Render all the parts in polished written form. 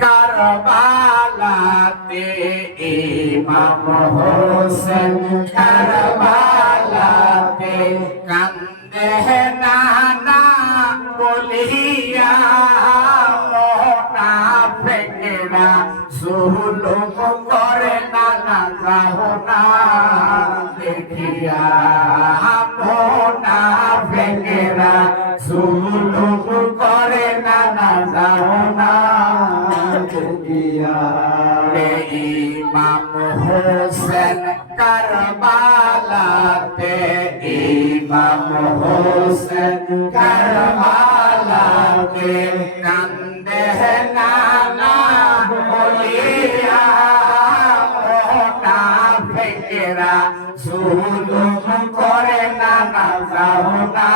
কারবালাতে ইমাম হোসেন কারবালাতে কান্দে নানা বলিয়া মোনাফিকরা জুলুম করে নানা যাওনা দেখিয়া মোনাফিকরা জুলুম করে নানা যাওনা দেখিয়া ইমাম হোসেন কারবালাতে ইমাম হোসেন কারবালাতে কান্দে নানা বলিয়া মোনাফিকরা জুলুম করে নানা যাওনা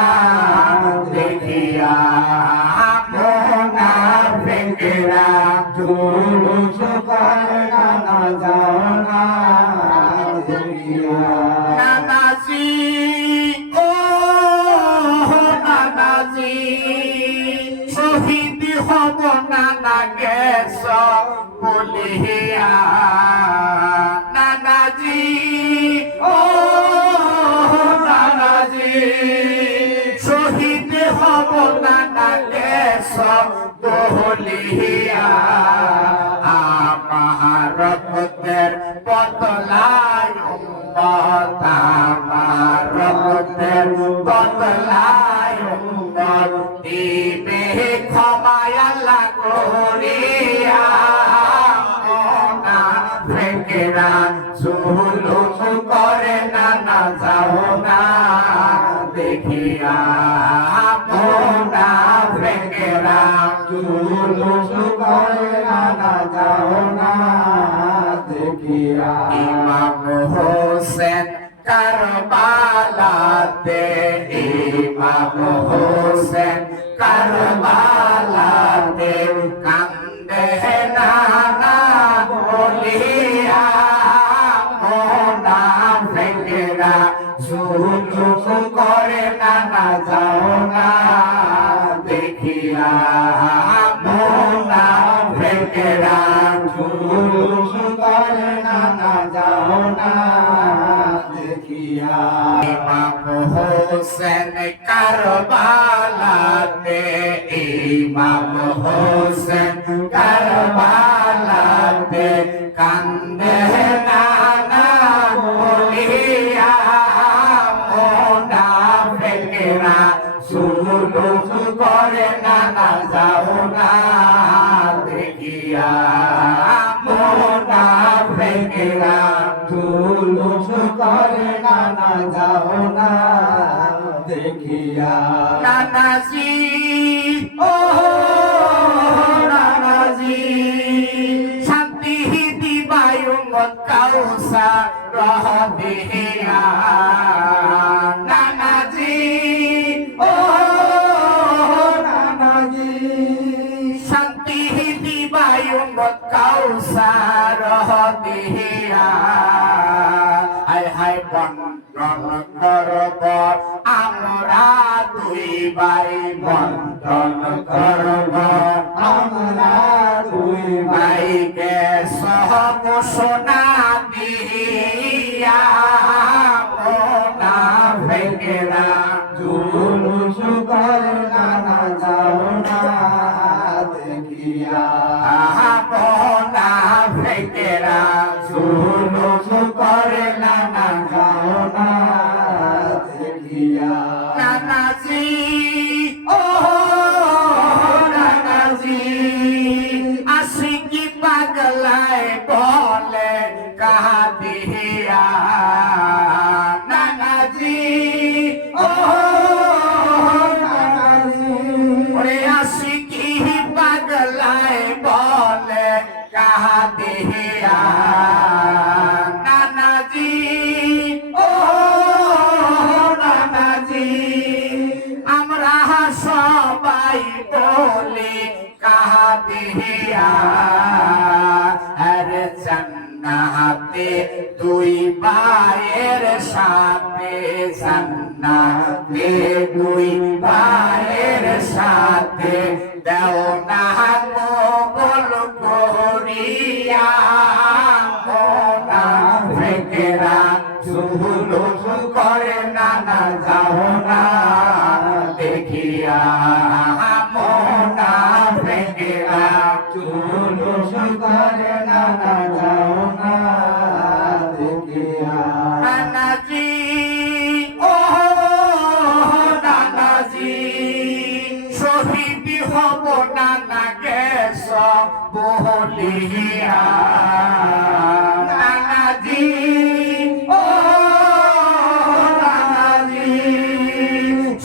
দেখিয়া মোনাফিকরা জুলুম করে নানা যাওনা দেখিয়া নানাজি ও নানাজি শহীদ হব নানা গেছ বলিয়া নানাজি ও নানাজি শহীদ হব নানা গেছ বলিয়া আমার রক্তের বদলায় উম্মত আমার রক্তের বদলায় উম্মত দিবে ক্ষমায় আল্লাহ করিয়া মোনাফিকরা জুলুম করে নানা যাওনা দেখিয়া মোনাফিকরা জুলুম করে নানা যাওনা দেখিয়া ইমাম হোসেন কারবালাতে ইমাম হোসেন কারবালাতে কান্দে নানা বলিয়া মোনাফিকরা জুলুম করে নানা যাওনা দেখিয়া মোনাফিকরা জুলুম করে নানা যাওনা দেখিয়া ইমাম হোসেন কারবালাতে ইমাম হোসেন কারবালাতে কান্দে নানা বলিয়া মোনাফিকরা জুলুম করে নানা যাওনা দেখিয়া মোনাফিকরা জুলুম করে নানা যাওনা দেখিয়া নানাজি ও নানাজি শান্তি দিবাই উম্মত কাউসার রহিয়া নানাজি ও নানাজি শান্তি দিবাই উম্মত কাউসার রহিয়া হায় হায় বন্ধন করব আমরা দুই ভাই বন্ধন করব আমরা দুই ভাইকে সব সোনা দিয়া মোনাফিকরা জুলুম করে নানা যাওনা দেখিয়া মোনাফিকরা জুলুম করে নানা যাওনা দেখিয়া নানাজি ও নানাজি আশিকি পাগলায় বলে কাঁদিয়া নানাজি ও নানাজি ওরে আশিকি পাগলায় বলে কাঁদিয়া নানাজি ও নানাজি আমরা সবাই বলি কাঁদিয়া আরে জান্নাতে দুই ভাইয়ের সাথে জান্নাতে দুই ভাইয়ের সাথে দেও না কবুল করিয়া মোনা ফেকেরা জুলুম করে না না যাও না দেখিয়া মোনা ফেকেরা জুলুস করে না না যাও না দেখিয়া নানাজি ও নানাজি শহীদ হব নানা গেছ বলিয়া নানাজি ও নানাজি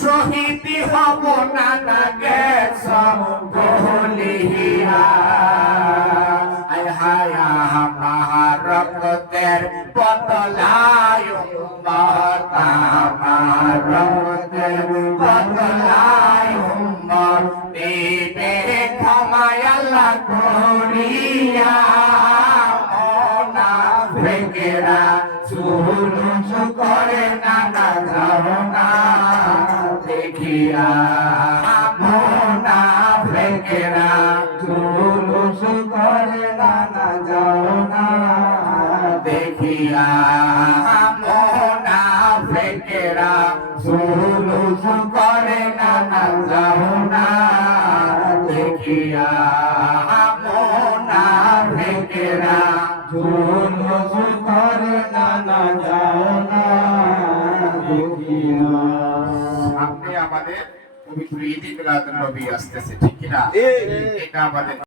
শহীদ হব নানা গেছ বলিয়া আয় হায় আমার রক্তের বদলায় আমার রক্তের বদলায় দেবে ক্ষমায় আল্লাহ করিয়া মোনা ফেকেরা জুলুম করে না না যাও না দেখিয়া মোনা ফেকেরা জুলুস করে না না যাও না দেখিয়া মোনা ফেকেরা জুলুম করে না না যাও না দেখিয়া মোনা ফেকেরা জুলুস করে না না যাও না দেখিয়া আপনি আমাদের পবিত্র ঈদ মিলাদুন নবী আসতেছে ঠিক কিনা এটা আমাদের